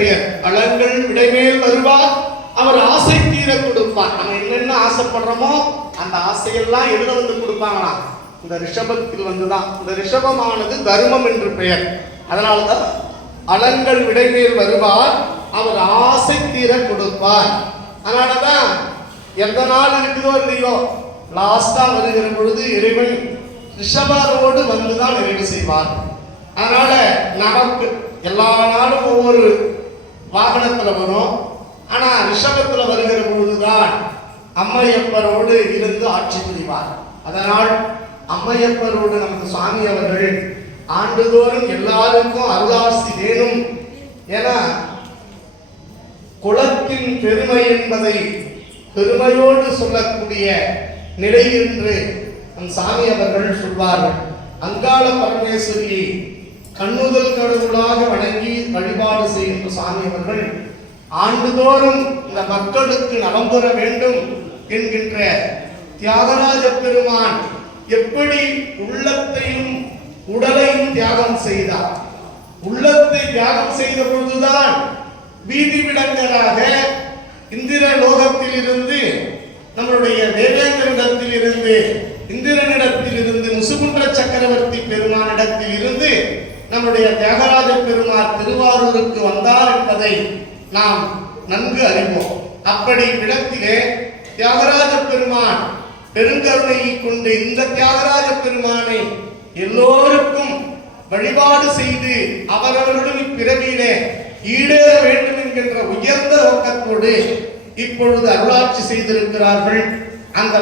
பெயர். அலங்கள் விடைமேல் வருவார், அவர் ஆசை தீர கொடுப்பார். நம்ம என்னென்ன ஆசைப்படுறோமோ அந்த ஆசையெல்லாம் எதுல வந்து கொடுப்பாங்களா? இந்த ரிஷபத்தில் வந்துதான். இந்த ரிஷபமானது தர்மம் என்று பெயர். அதனால்தான் அலங்கள் விடைமேல் வருவார், அவர் ஆசை தீர கொடுப்பார். அதனாலதான் எந்த நாள் இருக்குதோ இல்லையோ லாஸ்டா வருகிற பொழுது இறைவன் ரிஷபரோடு வந்துதான் நிறைவு செய்வார். அதனால நமக்கு எல்லா நாளும் ஒவ்வொரு வாகனத்துல வரும். ஆனா ரிஷபத்துல வருகிற பொழுதுதான் அம்மையப்பரோடு இருந்து ஆட்சி புரிவார். அதனால் அம்மையப்பரோடு நமக்கு சுவாமி அவர்கள் ஆண்டுதோறும் எல்லாருக்கும் அருளாசி வேணும். ஏன்னா குலத்தின் பெருமை என்பதை பெருமையோடு சொல்லக்கூடிய நிலை என்று நம் சாமி அவர்கள் சொல்வார்கள். அங்காள பரமேஸ்வரியை கண்ணுதல் கடவுளாக வணங்கி வழிபாடு செய்கின்ற சாமி அவர்கள் ஆண்டுதோறும் இந்த மக்களுக்கு நலம் பெற வேண்டும் என்கின்ற தியாகராஜ பெருமான் எப்படி உள்ளத்தையும் உடலையும் தியாகம் செய்தார். உள்ளத்தை தியாகம் செய்த பொழுதுதான் வீதி விடங்களாக இந்திர லோகத்தில் இருந்து நம்மளுடைய தேவேந்திரனிடத்தில் இருந்து இந்திரனிடத்தில் இருந்து முசுகுன்ற சக்கரவர்த்தி பெருமானிடத்தில் இருந்து நம்முடைய தியாகராஜ பெருமாள் திருவாரூருக்கு வந்தார் என்பதை நாம் நன்கு அறிவோம். அப்படி இடத்திலே தியாகராஜ பெருமான் பெருங்கருணையை கொண்டு இந்த தியாகராஜ பெருமானை எல்லோருக்கும் வழிபாடு செய்து அவரவர்களும் இப்பிறவியிலே ஈடேற வேண்டும் என்கின்ற உயர்ந்த நோக்கத்தோடு இப்பொழுது அருளாட்சி செய்திருக்கிறார்கள். அந்த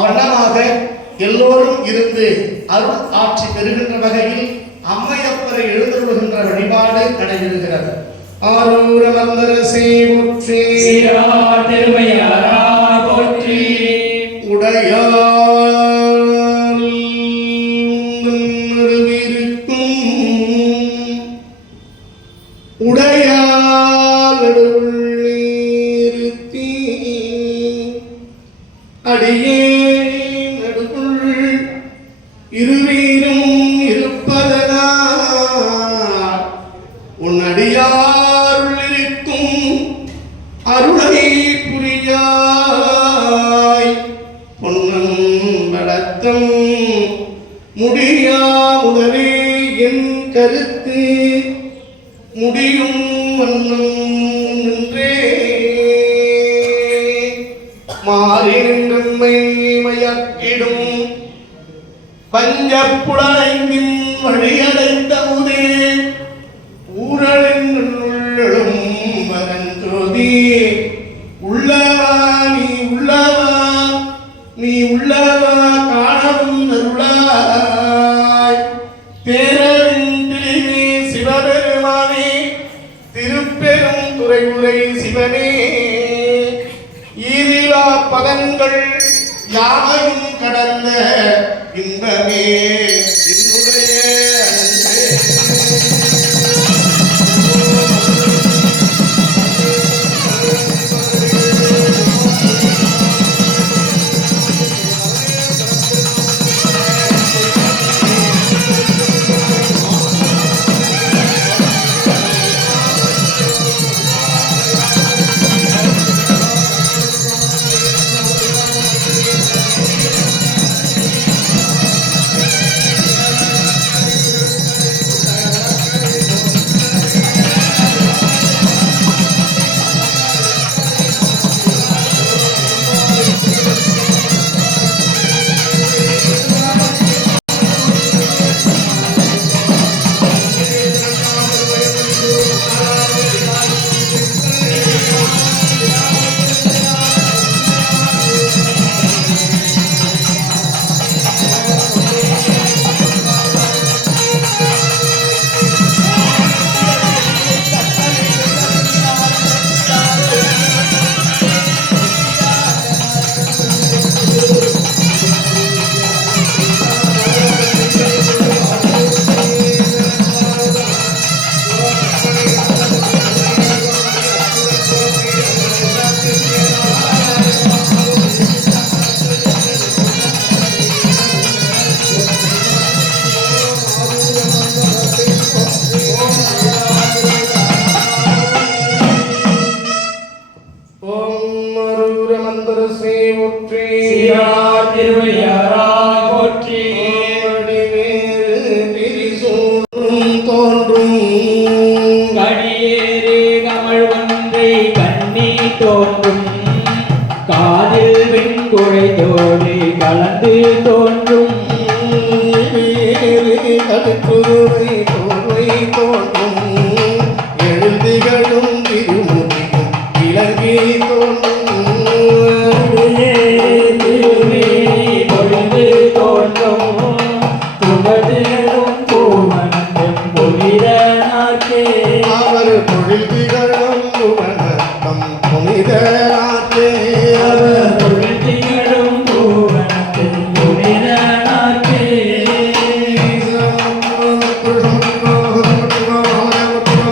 வண்ணமாக எல்லோரும் இருந்து அருள் ஆட்சி பெறுகின்ற வகையில் அம்மையப்பரை எழுந்தருளுகின்ற வழிபாடு நடைபெறுகிறது. ஆரூர மந்தரசே போற்றி, திருமையாராய் போற்றி, உடையார் நடுவிருக்கும் உடையார் நடுவுள்ளீருத்தி அடியே நடுவுள் இருவீரும் இருப்பதனால் உன்னடியாருள்ளிருக்கும் அருளை புரியாய் பொன்னம் வளர்த்தம் முடியா முதலே என் கருத்து முடியும் வண்ணம் நின்றே மாறி நின்றன்மை மயக்கிடும் பஞ்சப்புலனைந்தின் வழியடைந்தவுதே ஊரலின் உள்ளளும் மகஞ்சோதி உள்ளவா நீ உள்ளவா நீ உள்ளவா காணவும் அருளாய் தேரின் தெளிவே சிவபெருமானே திருப்பெரும் துறையுரை சிவனே ஈரிலா பலன்கள் யாவையும் கடந்த இன்பமே என்னுடைய தோன்றும் கடியேறு கமழ் ஒன்றை கண்ணி தோன்றும் காதில் வெண்குழைத்தோடு கலந்து தோன்றும் கடுக்குருவை தோல்வை தோன்றும் எழுதிகளும் திருமுடியும் இலங்கை தோன்றும் பொழுது தோன்றும் புகழும் பூமணம் புனிதனாக்கே அவர் பொழுதிகளும் புவனத்தம் புனிதனாக்கே பொழுதிகளும் பூமணம் புனிதனாக்கே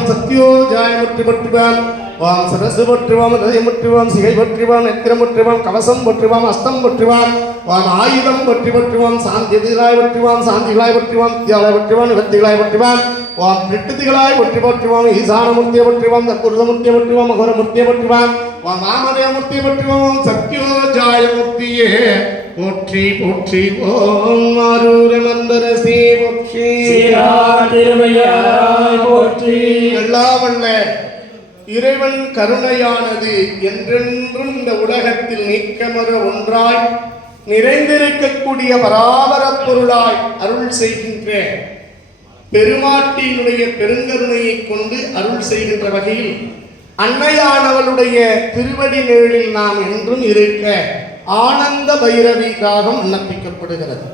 சத்யோஜாய முற்றி பற்றுவான் வாம் சரசு பற்றுவாம் ஹதய முற்றுவாம் சிகை பற்றுவான் நெத்திரம் பற்றுவாம் கவசம் பற்றுவாம் அஸ்தம் பற்றுவான் வான் ஆயுதம் பற்றுவான் சாந்திகளாய் பற்றுவான் சாந்திகளாய் பற்றுவான் வித்தியாலய பற்றுவான் விபத்திகளாய் பற்றுவான் வாம் பிட்டுதிகளாய் பற்றுவான் ஈசானமூர்த்தியை பற்றுவான் தற்புருதமூர்த்தியை பற்றுவான் மகரமூர்த்தியை பற்றுவான் வாம் மாமதயமூர்த்தியை பற்றுவான் சத்யோஜாய மூர்த்தியே போற்றி போற்றி ஓம் ஆரூர மந்தரசே போற்றி திருமையாய் போற்றி. எல்லாம் வல்ல இறைவன் கருணையானது என்றென்றும் இந்த உலகத்தில் நீக்கமற ஒன்றாய் நிறைந்திருக்கக்கூடிய பராபரப் பொருளாய் அருள் செய்கின்ற பெருமாட்டியினுடைய பெருங்கருணையை கொண்டு அருள் செய்கின்ற வகையில் அன்னையானவளுடைய திருவடி நிழலில் நாம் என்றும் இருக்க ஆனந்த பைரவி ராகம் விண்ணப்பிக்கப்படுகிறது.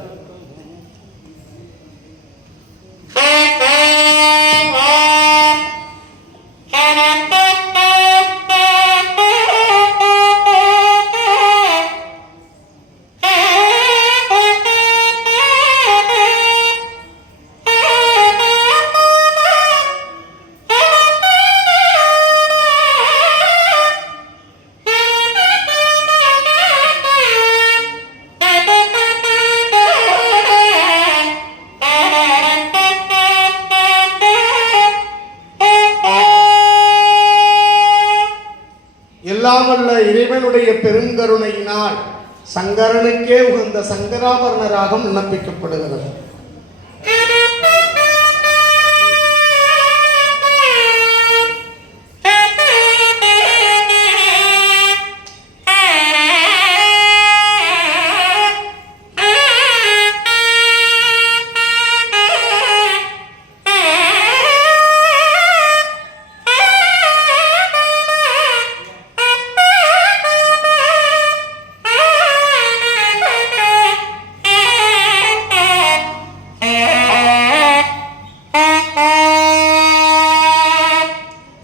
எல்லாமல்ல இறைவனுடைய பெருங்கருணையினால் சங்கரனுக்கே உகந்த சங்கராபரண ராகம் விண்ணப்பிக்கப்படுகிறது.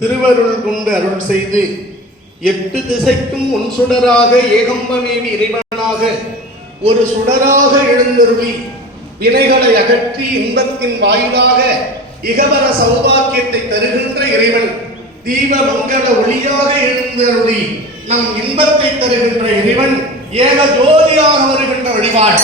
திருவருள் கொண்டு அருள் செய்து எட்டு திசைக்கும் ஒன் சுடராக ஏகம்பமேவி இறைவனாக ஒரு சுடராக எழுந்தருளி வினைகளை அகற்றி இன்பத்தின் வாயிலாக இகவர சௌபாக்கியத்தை தருகின்ற இறைவன் தீப மங்கள ஒளியாக எழுந்தருளி நம் இன்பத்தை தருகின்ற இறைவன் ஏக ஜோதியாக வருகின்ற வழிபாடு.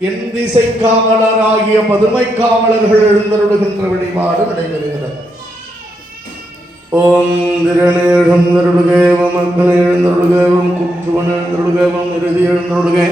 என் திசை காவலராகிய பதுமை காவலர்கள் எழுந்தருடுகின்ற வழிபாடு நடைபெறுகிறது. ஓம் திரணேழம் எழுந்தருளுகேவம் அக்னி எழுந்தருளுகேவம் குற்றுவன் எழுந்தருளுகேவம் இறுதி எழுந்தருளுகே